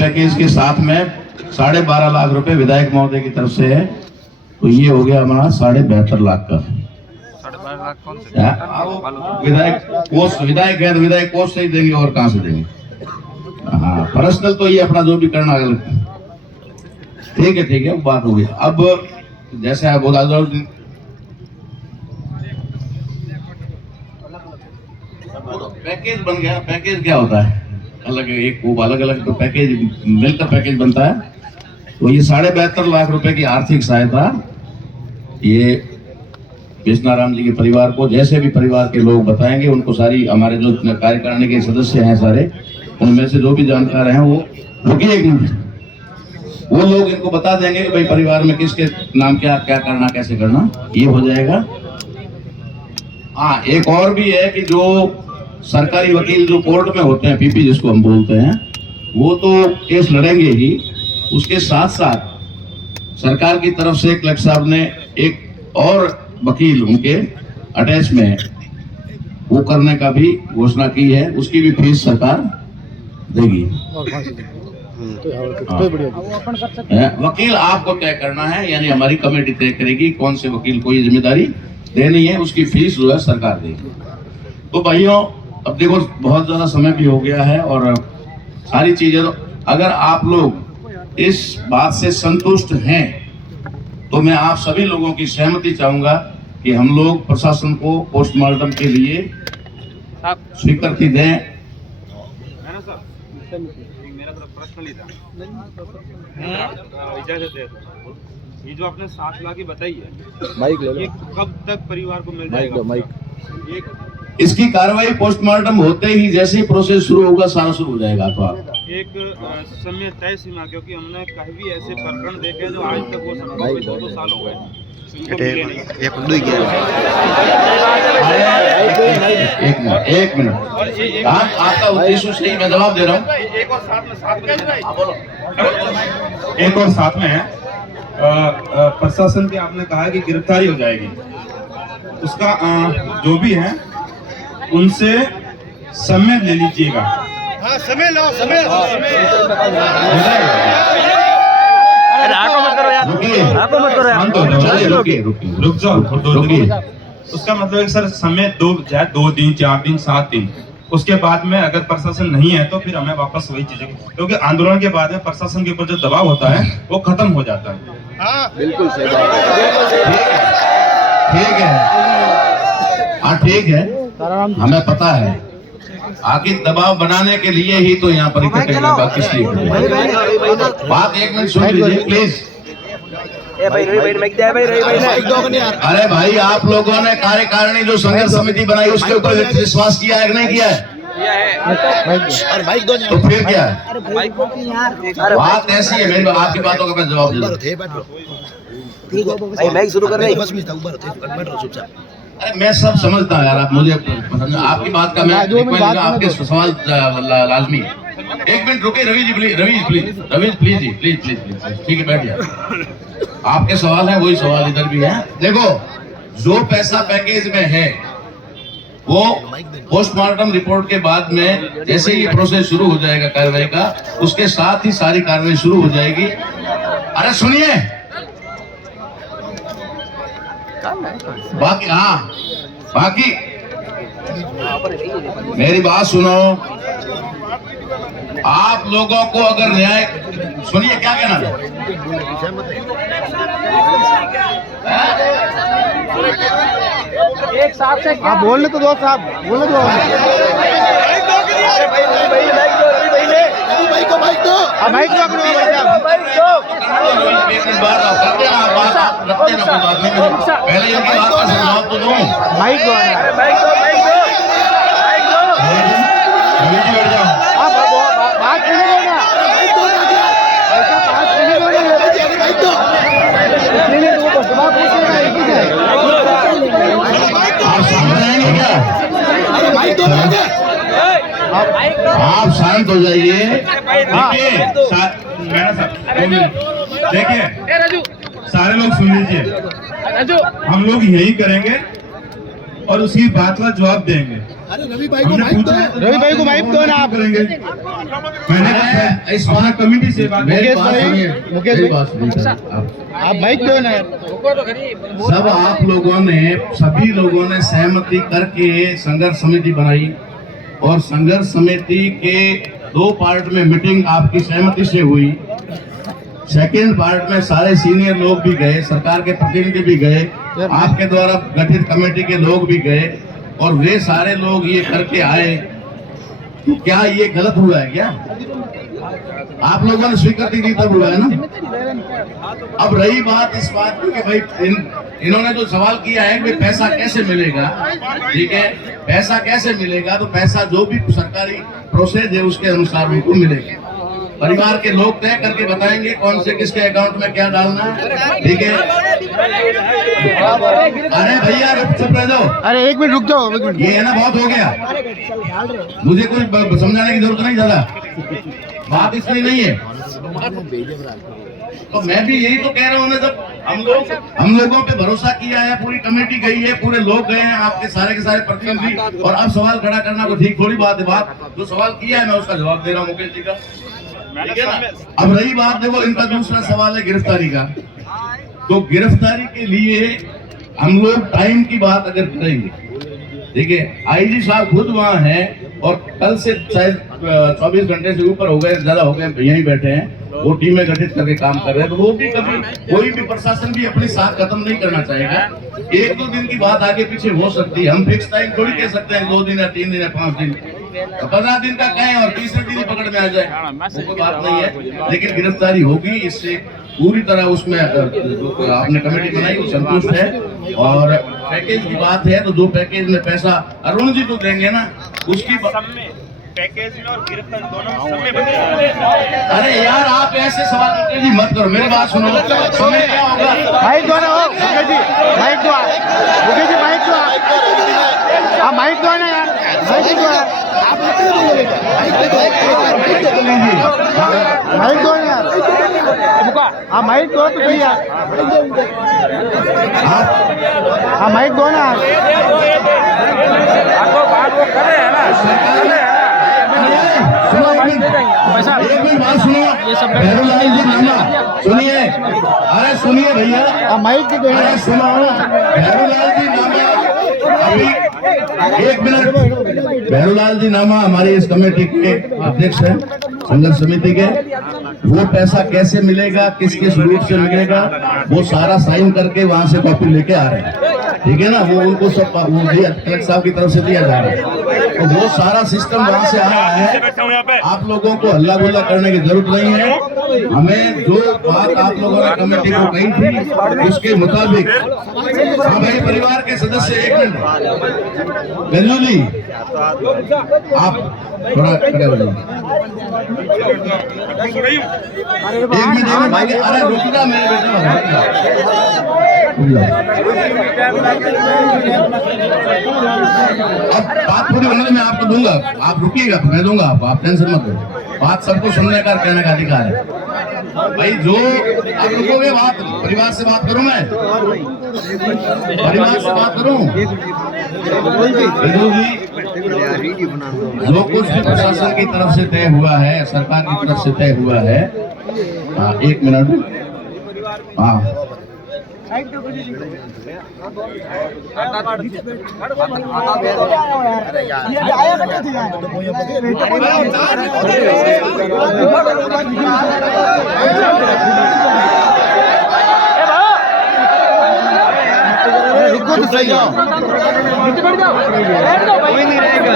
Package के साथ में 12.5 लाख रुपए विधायक महोदय की तरफ से है, तो ये हो गया हमारा 72.5 लाख का। 12.5 लाख कौन से विधायक कोष, विधायक है तो विधायक कोष से ही देंगे, और कहां से देंगे। हाँ, पर्सनल तो ये अपना जो भी करना है। ठीक है, वो बात हो गई। अब जैसे आप बोला दो, पैकेज बन गया। पैकेज क्या होता है? अलग एक वो अलग अलग तो पैकेज मिलकर पैकेज बनता है। तो ये 72.5 लाख रुपए की आर्थिक सहायता ये कृष्णाराम जी के परिवार को, जैसे भी परिवार के लोग बताएंगे उनको, सारी हमारे जो कार्यकारिणी के सदस्य हैं सारे, उनमें से जो भी जानकार हैं वो रुकिए एक मिनट, वो लोग इनको बता देंगे कि भाई परिवार में किसके नाम क्या क्या करना, कैसे करना, ये हो जाएगा। हाँ, एक और भी है कि जो सरकारी वकील जो कोर्ट में होते हैं, पीपी जिसको हम बोलते हैं, वो तो केस लड़ेंगे ही, उसके साथ साथ सरकार की तरफ से कलेक्टर साहब ने एक और वकील उनके अटैच में वो करने का भी घोषणा की है, उसकी भी फीस सरकार देगी। वकील आपको तय करना है, यानी हमारी कमेटी तय करेगी कौन से वकील को ये जिम्मेदारी देनी है, उसकी फीस जो है सरकार देगी। तो भाइयों, अब देखो बहुत ज्यादा समय भी हो गया है और सारी चीजें, तो अगर आप लोग इस बात से संतुष्ट हैं तो मैं आप सभी लोगों की सहमति चाहूंगा कि हम लोग प्रशासन को पोस्टमार्टम के लिए स्वीकृति दें। मेरा तो पर्सनली था, इजाजत है। ये जो आपने 7 लाख की बताई है, माइक ले लो, ये कब तक परिवार को मिल जाएगा? माइक इसकी कार्रवाई पोस्टमार्टम होते ही, जैसे ही प्रोसेस शुरू होगा, सारा शुरू हो जाएगा। तो आप एक समय तय सीमा, क्योंकि हमने कहीं भी ऐसे प्रकरण देखे जो आज तक वो समय 2 साल हो गए, एक मिनट, आपका उद्देश्य सही, मैं जवाब दे रहा हूँ। एक और साथ में है प्रशासन की, आपने कहा कि गिरफ्तारी हो जाएगी, उसका जो भी है उनसे समय ले लीजिएगा। हाँ, समय लो, समय रुक जाओ। उसका मतलब सर समय 2 दिन, 4 दिन, 7 दिन, उसके बाद में अगर प्रशासन नहीं है तो फिर हमें वापस वही चीजें, क्योंकि आंदोलन के बाद में प्रशासन के ऊपर जो दबाव होता है वो खत्म हो जाता है। हाँ, बिल्कुल सही बात ठीक है। हाँ, ठीक है, हमें पता है। आखिर दबाव बनाने के लिए ही तो यहाँ पर इकट्ठे हुए, बाकी किस लिए? बात एक मिनट सुन लीजिए प्लीज। अरे भाई, आप लोगों ने कार्यकारिणी जो संघर्ष समिति बनाई उसके ऊपर विश्वास किया है कि नहीं किया है? तो फिर क्या है? बात ऐसी है, मेरी आपकी बातों का मैं जवाब दूं। अरे मैं सब समझता हूँ यार, आप मुझे पसंद, आपकी बात का मैं आपके सवाल लाजमी है। एक मिनट रुके रवि जी, प्लीज। ठीक है, बैठ जाए। आपके सवाल है, वही सवाल इधर भी है। देखो, जो पैसा पैकेज में है वो पोस्टमार्टम रिपोर्ट के बाद में जैसे ही प्रोसेस शुरू हो जाएगा कार्रवाई का, उसके साथ ही सारी कार्रवाई शुरू हो जाएगी। अरे सुनिए, बाकी मेरी बात सुनो। आप लोगों को अगर न्याय, सुनिए क्या कहना है? एक साहब से आप बोलने तो दो, साहब बोलने दो। माइक दो, पहले इनकी बात का जवाब तो दूं। माइक दो, बैठ जाओ। बात सुनो ना, आप समझ जाएंगे क्या? आप शांत हो जाइए। देखिए, सारे लोग सुन लीजिए, हम लोग यही करेंगे और उसकी बात का जवाब देंगे। रवि भाई को माइक दो ना आप। करेंगे। मैंने कहा इस वहाँ कमेटी से बात मेरी मुकेश बात भाई, सुनिए, मुकेश मेरी भाई। बात सुनिए सर, आप माइक दो ना। सब आप लोगों ने, सभी लोगों ने सहमति करके संघर्ष समिति बनाई और संघर्ष समिति के 2 पार्ट में मीटिंग आपकी सहमति से हुई। सेकेंड पार्ट में सारे सीनियर लोग भी गए, सरकार के प्रतिनिधि भी गए, आपके द्वारा गठित कमेटी के लोग भी गए और वे सारे लोग ये करके आए। तो क्या ये गलत हुआ है क्या? आप लोगों ने स्वीकृति दी तब हुआ है ना। अब रही बात इस बात की कि भाई इन्होंने जो सवाल किया है कि पैसा कैसे मिलेगा, ठीक है, पैसा कैसे मिलेगा, तो पैसा जो भी सरकारी प्रोसेस है उसके अनुसार उनको मिलेगा। परिवार के लोग तय करके बताएंगे कौन से किसके अकाउंट में क्या डालना है, ठीक है। अरे भैया चुप रह जाओ। अरे एक मिनट रुक जाओ, एक मिनट। ये है ना, बहुत हो गया, मुझे कुछ समझाने की जरूरत नहीं, ज्यादा बात इसलिए नहीं है। तो मैं भी यही तो कह रहा हूँ ना, जब हम लोगों पे भरोसा किया है, पूरी कमेटी गई है, पूरे लोग गए हैं, आपके के सारे प्रतिनिधि, और अब सवाल खड़ा करना तो ठीक थोड़ी बात है। बात जो सवाल किया है मैं उसका जवाब दे रहा हूँ मुकेश जी का, ठीक है ना। अब रही बात, देखो इनका दूसरा सवाल है गिरफ्तारी का। तो गिरफ्तारी के लिए हम लोग टाइम की बात अगर करेंगे, ठीक है, आईजी साहब खुद वहाँ हैं और कल से शायद 24 घंटे से ऊपर हो गए, ज्यादा हो गए, यहीं बैठे हैं, वो टीमें गठित करके काम कर रहे हैं। तो वो भी कभी कोई भी प्रशासन भी अपनी साथ खत्म नहीं करना चाहेगा। 1-2 दिन की बात आगे पीछे हो सकती है, हम फिक्स टाइम थोड़ी कह सकते हैं 2 दिन या 3 दिन या 5 दिन, 15 दिन का कहें और तीसरे दिन ही पकड़ में आ जाए, वो कोई बात नहीं है। लेकिन गिरफ्तारी होगी, इससे पूरी तरह उसमें आपने कमेटी बनाई वो संतुष्ट है। और पैकेज की बात है तो जो पैकेज में पैसा अरुण जी को देंगे ना, उसकी पैकेज में और गिरफ्तारी दोनों में। अरे यार आप ऐसे सवाल मुकेश जी मत करो, मेरी बात सुनो, समय क्या होगा। माइक दो ना, हो मुकेश जी माइक दो, मुकेश जी माइक दो, आप माइक दो ना यार, माइक दो, माइक दो यार, हाँ माइक दो तो सही यार, हाँ माइक दो ना। एक मिनट बात सुनो, भैरूलाल जी नामा सुनिए, अरे सुनिए भैया, माइक की दो, अरे सुनो, भैरूलाल जी नामा अभी 1 मिनट। भैरूलाल जी नामा हमारी इस कमेटी के अध्यक्ष हैं, संघर्ष समिति के। वो पैसा कैसे मिलेगा, किस किस रूप से मिलेगा, वो सारा साइन करके वहां से कॉपी लेके आ रहे हैं, ठीक है ना। वो उनको सब वो कलेक्टर साहब की तरफ से दिया जा रहा है, तो वो सारा सिस्टम वहां से आ रहा है। आप लोगों को हल्ला गुल्ला करने की जरूरत नहीं है। हमें जो बात आप लोगों ने कमेटी को कही थी उसके मुताबिक, हाँ भाई परिवार के सदस्य, 1 मिनट गल्लू जी आप थोड़ा खड़े हो जाइए, 1 मिनट भाई, अरे रुक जा मेरे बेटे, अब बात पूरी होने में आपको दूंगा, आप रुकिएगा, मैं दूंगा आपको, आप टेंशन मत लो। बात सबको सुनने का कहने का अधिकार है भाई। जो आप रुकोगे, बात परिवार से बात करूं, मैं परिवार से बात करूं। जो कुछ भी प्रशासन की तरफ से तय हुआ है, सरकार की तरफ से तय हुआ है, 1 मिनट, हाँ रुको तो सही जाओ, कोई नहीं रहेगा।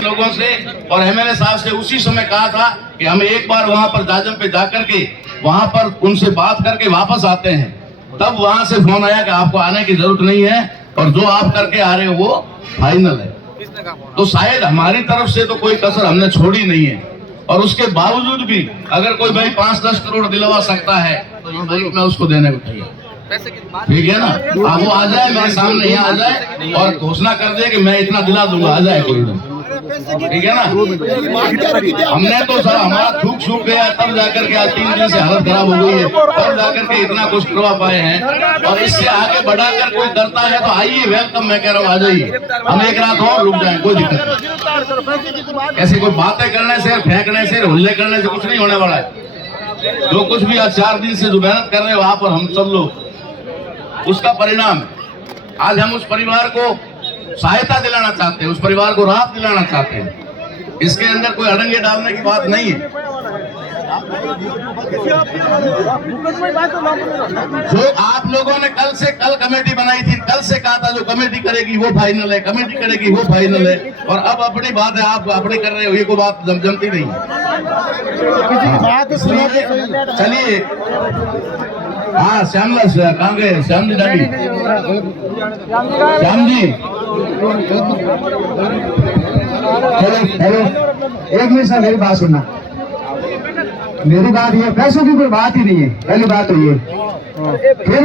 लोगों से और एमएलए साहब से उसी समय कहा था कि हम एक बार वहां पर जाजम पे जाकर के वहां पर उनसे बात करके वापस आते हैं। तब वहां से फोन आया कि आपको आने की जरूरत नहीं है और जो आप करके आ रहे हो वो फाइनल है। तो शायद हमारी तरफ से तो कोई कसर हमने छोड़ी नहीं है, और उसके बावजूद भी अगर कोई भाई 5-10 करोड़ दिलवा सकता है तो ये माइक में उसको देने को चाहिए। ठीक है ना। अब वो आ जाए मेरे सामने, यहाँ आ जाए और घोषणा कर दे कि मैं इतना दिला दूंगा, आ जाए कोई दिन, ठीक है ना। हमने तो सर हमारा थूक सूख गया, तब जाकर के आज 3 दिन से हालत खराब हो गई है, तब जाकर के इतना कुछ करवा पाए हैं। और इससे आगे बढ़ाकर कोई करता है तो आइए, वेलकम, मैं कह रहा हूँ आ जाइए, हम एक रात और रुक जाए, कोई दिक्कत नहीं। ऐसी कोई बातें करने से, फेंकने से, हुल्ले करने से कुछ नहीं होने वाला है। जो कुछ भी आज 4 दिन से जो मेहनत कर रहे हो आप और हम सब लोग, उसका परिणाम आज हम उस परिवार को सहायता दिलाना चाहते हैं, उस परिवार को राहत दिलाना चाहते हैं। इसके अंदर कोई अड़ंगे डालने की बात नहीं है। जो आप लोगों ने कल कमेटी बनाई थी, कल से कहा था जो कमेटी करेगी वो फाइनल है, कमेटी करेगी वो फाइनल है, और अब अपनी बात है, आप अपनी कर रहे हो, ये कोई बात जमती नहीं है। चलिए, हाँ श्यामला कहाँ गए? श्याम जी डाली, श्याम जी हेलो, एक मिनट सर, मेरी बात सुनना। मेरी बात ये, पैसों की कोई बात ही नहीं है, पहली बात तो ये। फिर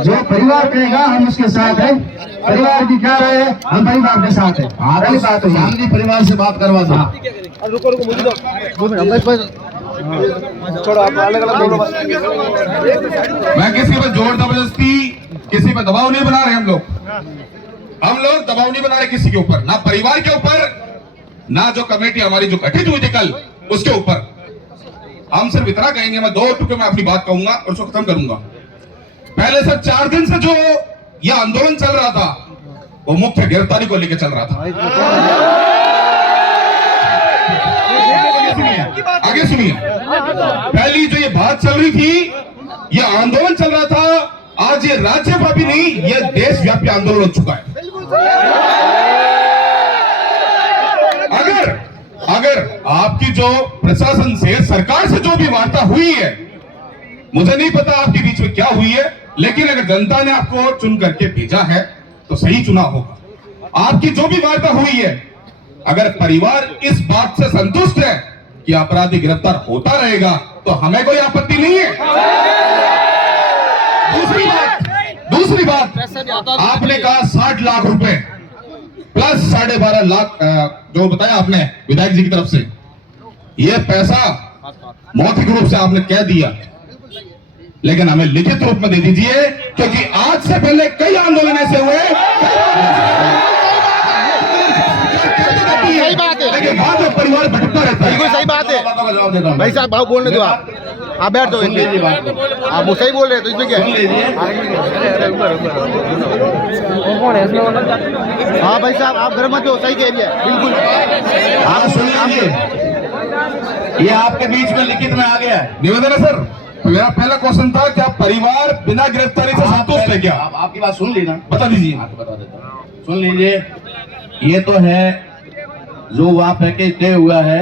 जो परिवार कहेगा हम उसके साथ हैं, परिवार की क्या रहे हैं, हम परिवार के साथ हैं। पहली बात तो श्याम जी परिवार से बात करवा दो। छोड़ो, आप अलग अलग बोलो। मैं किसी पर जोर जबरदस्ती, किसी पर दबाव नहीं बना रहे। हम लोग दबाव नहीं बना रहे किसी के ऊपर, ना परिवार के ऊपर, ना जो कमेटी हमारी जो गठित हुई थी कल उसके ऊपर। हम सिर्फ इतना कहेंगे, मैं 2 टुकड़े में अपनी बात कहूंगा और उसको खत्म करूंगा। पहले सर 4 दिन से जो यह आंदोलन चल रहा था वो मुख्य गिरफ्तारी को लेकर चल रहा था। आगे सुनिए, पहली जो ये बात चल रही थी, ये आंदोलन चल रहा था, आज ये राज्यव्यापी नहीं, ये देशव्यापी आंदोलन हो चुका है। अगर आपकी जो प्रशासन से, सरकार से जो भी वार्ता हुई है, मुझे नहीं पता आपके बीच में क्या हुई है, लेकिन अगर जनता ने आपको चुन करके भेजा है तो सही चुना होगा। आपकी जो भी वार्ता हुई है, अगर परिवार इस बात से संतुष्ट है कि अपराधी गिरफ्तार होता रहेगा तो हमें कोई आपत्ति नहीं है। दूसरी बात, आपने कहा 60 लाख रुपए प्लस 12.5 लाख जो बताया आपने विधायक जी की तरफ से, यह पैसा मौखिक रूप से आपने कह दिया, लेकिन हमें लिखित रूप में दे दीजिए, क्योंकि आज से पहले कई आंदोलन ऐसे हुए, सही बात है, लेकिन बाद में परिवार भटकता रहता है। बिल्कुल सही बात है। बातों का जवाब देता हूं। भाई साहब, भाव बोलने दो, आप बैठ दो, आप वो सही बोल रहे हैं, तो इसमें क्या है? हाँ भाई साहब, आप घर मत हो, सही कह रही है, बिल्कुल। आप सुन लीजिए, ये आपके बीच में लिखित में आ गया है। निवेदन है सर, मेरा पहला क्वेश्चन था, क्या परिवार बिना गिरफ्तारी से संतुष्ट है क्या? आपकी बात सुन ली ना, बता दीजिए। आपको बता देता हूं, सुन लीजिए। ये तो है जो वहाँ पैकेज तय हुआ है,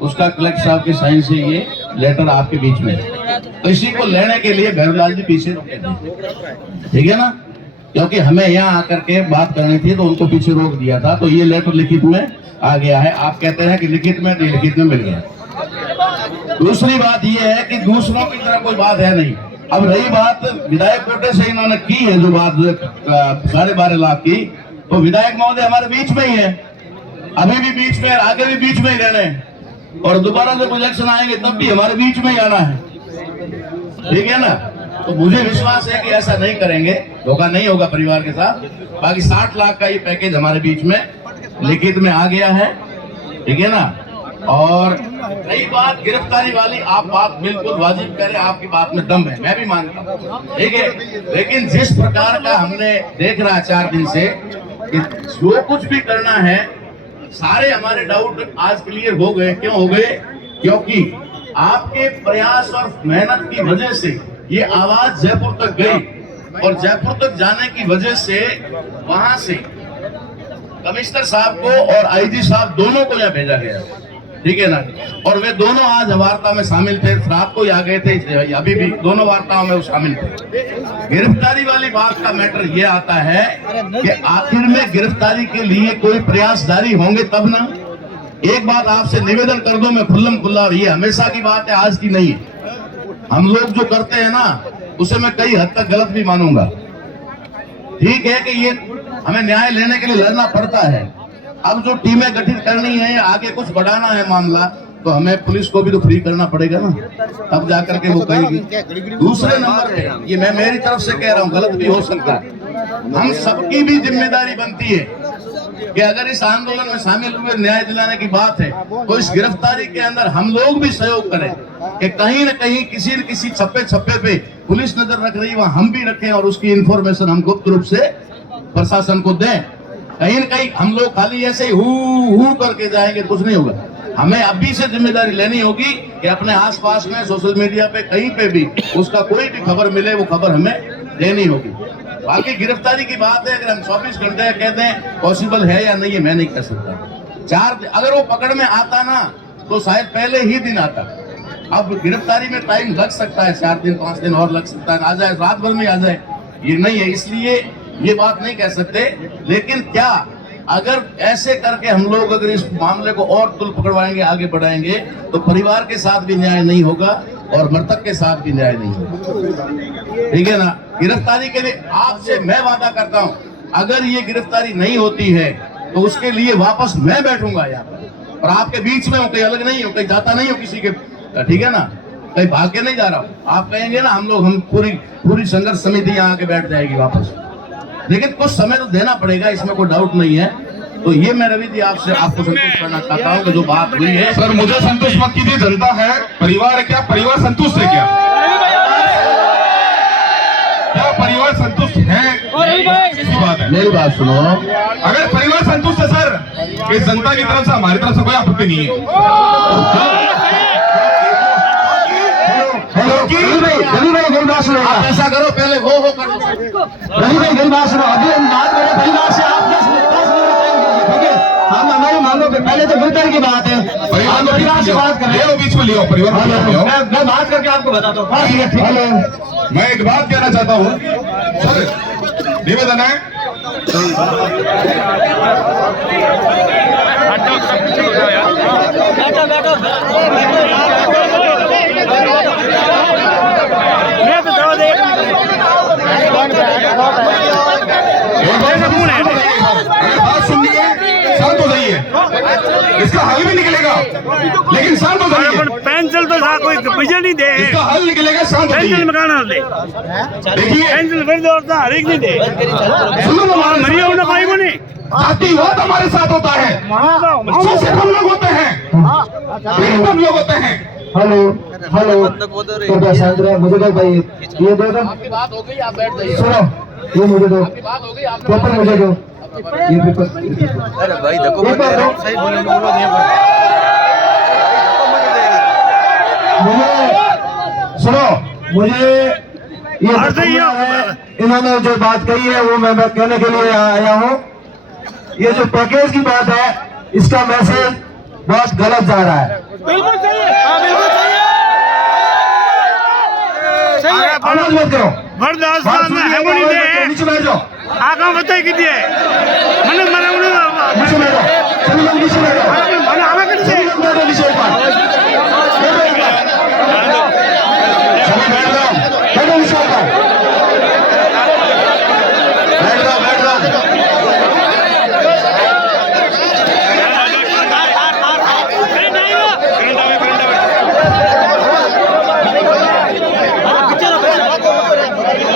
उसका कलेक्टर साहब के साइन से ये लेटर आपके बीच में है, तो इसी को लेने के लिए भैरवलाल जी पीछे रुके थे, ठीक है ना, क्योंकि हमें यहाँ आकर के बात करनी थी तो उनको पीछे रोक दिया था, तो ये लेटर लिखित में आ गया है। आप कहते हैं कि लिखित में नहीं, लिखित में मिल गया। दूसरी बात ये है कि दूसरों की तरह कोई बात है नहीं। अब रही बात विधायक कोटे से इन्होंने की है जो बात 12.5 लाख की, तो विधायक महोदय हमारे बीच में ही है, अभी भी बीच में, आगे भी बीच में ही रहने, और दोबारा जब इलेक्शन आएंगे तब भी हमारे बीच में ही आना है, ठीक है ना। तो मुझे विश्वास है कि ऐसा नहीं करेंगे, धोखा नहीं होगा परिवार के साथ। बाकी 60 लाख का ये पैकेज हमारे बीच में लिखित में आ गया है, ठीक है ना। और रही बात गिरफ्तारी वाली, आप बात बिल्कुल वाजिब करें, आपकी बात में दम है, मैं भी मानता हूँ, ठीक है। लेकिन जिस प्रकार का हमने देख रहा है 4 दिन से कि जो कुछ भी करना है, सारे हमारे डाउट आज क्लियर हो गए। क्यों हो गए? क्योंकि आपके प्रयास और मेहनत की वजह से ये आवाज जयपुर तक गई, और जयपुर तक जाने की वजह से वहां से कमिश्नर साहब को और आईजी साहब दोनों को यहाँ भेजा गया, ठीक है ना। और वे दोनों आज वार्ता में शामिल थे, रात को ही आ गए थे, अभी भी दोनों वार्ताओं में वो शामिल थे। गिरफ्तारी वाली बात का मैटर ये आता है कि आखिर में गिरफ्तारी के लिए कोई प्रयास जारी होंगे तब ना। एक बात आपसे निवेदन कर दूं मैं खुल्लम खुल्ला, और ये हमेशा की बात है, आज की नहीं है। हम लोग जो करते हैं ना, उसे मैं कई हद तक गलत भी मानूंगा। ठीक है कि ये हमें न्याय लेने के लिए लड़ना पड़ता है। अब जो टीमें गठित करनी है, आगे कुछ बढ़ाना है मामला, तो हमें पुलिस को भी तो फ्री करना पड़ेगा ना, तब जाकर के वो कहेगी। दूसरे नंबर पे ये मैं मेरी तरफ से कह रहा हूँ, गलत भी हो सकता है, हम सबकी भी जिम्मेदारी बनती है कि अगर इस आंदोलन में शामिल हुए न्याय दिलाने की बात है तो इस गिरफ्तारी के अंदर हम लोग भी सहयोग करें कि कहीं न कहीं किसी न किसी छप्पे पे पुलिस नजर रख रही है, वहां हम भी रखें और उसकी इंफॉर्मेशन हम गुप्त रूप से प्रशासन को दें। कहीं न कहीं हम लोग खाली ऐसे ही हु करके जाएंगे, कुछ नहीं होगा। हमें अभी से जिम्मेदारी लेनी होगी कि अपने आसपास में सोशल मीडिया पे कहीं पे भी उसका कोई भी खबर मिले, वो खबर हमें देनी होगी। बाकी गिरफ्तारी की बात है, अगर हम 24 घंटे कह दें पॉसिबल है या नहीं है, मैं नहीं कह सकता। अगर वो पकड़ में आता ना तो शायद पहले ही दिन आता। अब गिरफ्तारी में टाइम लग सकता है, 4 दिन 5 दिन और लग सकता है, आ जाए रात भर में आ जाए, ये नहीं है, इसलिए ये बात नहीं कह सकते। लेकिन क्या अगर ऐसे करके हम लोग अगर इस मामले को और तुल पकड़वाएंगे, आगे बढ़ाएंगे, तो परिवार के साथ भी न्याय नहीं होगा और मृतक के साथ भी न्याय नहीं होगा। ठीक है ना। गिरफ्तारी के लिए आपसे मैं वादा करता हूं, अगर ये गिरफ्तारी नहीं होती है तो उसके लिए वापस मैं बैठूंगा यहाँ पर, और आपके बीच में हूँ, कहीं अलग नहीं हूँ, कहीं जाता नहीं हूँ किसी के, ठीक है ना, कहीं भाग के नहीं जा रहा हूँ। आप कहेंगे ना हम पूरी संघर्ष समिति यहाँ आके बैठ जाएगी वापस, लेकिन कुछ समय तो देना पड़ेगा, इसमें कोई डाउट नहीं है। तो ये मैं रवि जी आपसे आपको संतुष्ट करना चाहता हूँ कि जो बात हुई है। सर मुझे संतुष्ट मत कीजिए, जनता है, परिवार है, क्या परिवार संतुष्ट है? क्या परिवार संतुष्ट है? बात है, मेरी बात सुनो, अगर परिवार संतुष्ट है सर, इस जनता की तरफ से हमारी तरफ से कोई आपत्ति नहीं है। रवि भाई मेरी बात सुनो, आप ऐसा करो, पहले हो कर लो। रवि भाई मेरी बात सुनो, अभी हम बात करें परिवार से, आप 10 मिनट ठीक है, हम हमारी मांगों पे पहले तो गिरफ्तारी की बात है, हम परिवार से बात करें। ले बीच में लियो परिवार, मैं बात करके आपको बताता हूँ। ठीक है, हेलो, मैं एक बात कहना चाहता हूँ सर, निवेदन है, बात सुन ली है, शांत हो जाइए, इसका हल भी निकलेगा, लेकिन शांत हो जाइए। पेंसिल तो सा कोई वजह नहीं दे, इसका हल निकलेगा, शांत हो पेंसिल जाइए। मकान दे, देखिए पेंसिल फिर दौड़ता हर एक नहीं दे, सुनो ना, मरिया उन्हें पाई को नहीं, जातिवाद हमारे साथ होता है, शोषित हम लोग होते हैं, पीड़ित हम लोग होते हैं। हेलो हेलो, तो शांत रहे, मुझे दो भाई, ये दो दो, आपकी बात हो गई, आप बैठ जाइए। सुनो, ये मुझे दो, आपकी बात हो गई, आप पेपर मुझे दो, ये पेपर, अरे भाई देखो सही बोलो मुझे सुनो, मुझे ये है, इन्होंने जो बात कही है वो मैं कहने के लिए आया हूँ। ये जो पैकेज की बात है, इसका मैसेज बहुत गलत जा रहा है। बिल्कुल चाहिए, बिल्कुल चाहिए, आवाज मत करो, बर्दाश्त बात करना सुनिए, है वो नहीं आवाज मत करो, दे, नीचे बैठ जाओ, आका बताई कितनी है, मैंने नीचे बैठ जाओ, सभी लोग नीचे बैठ जाओ।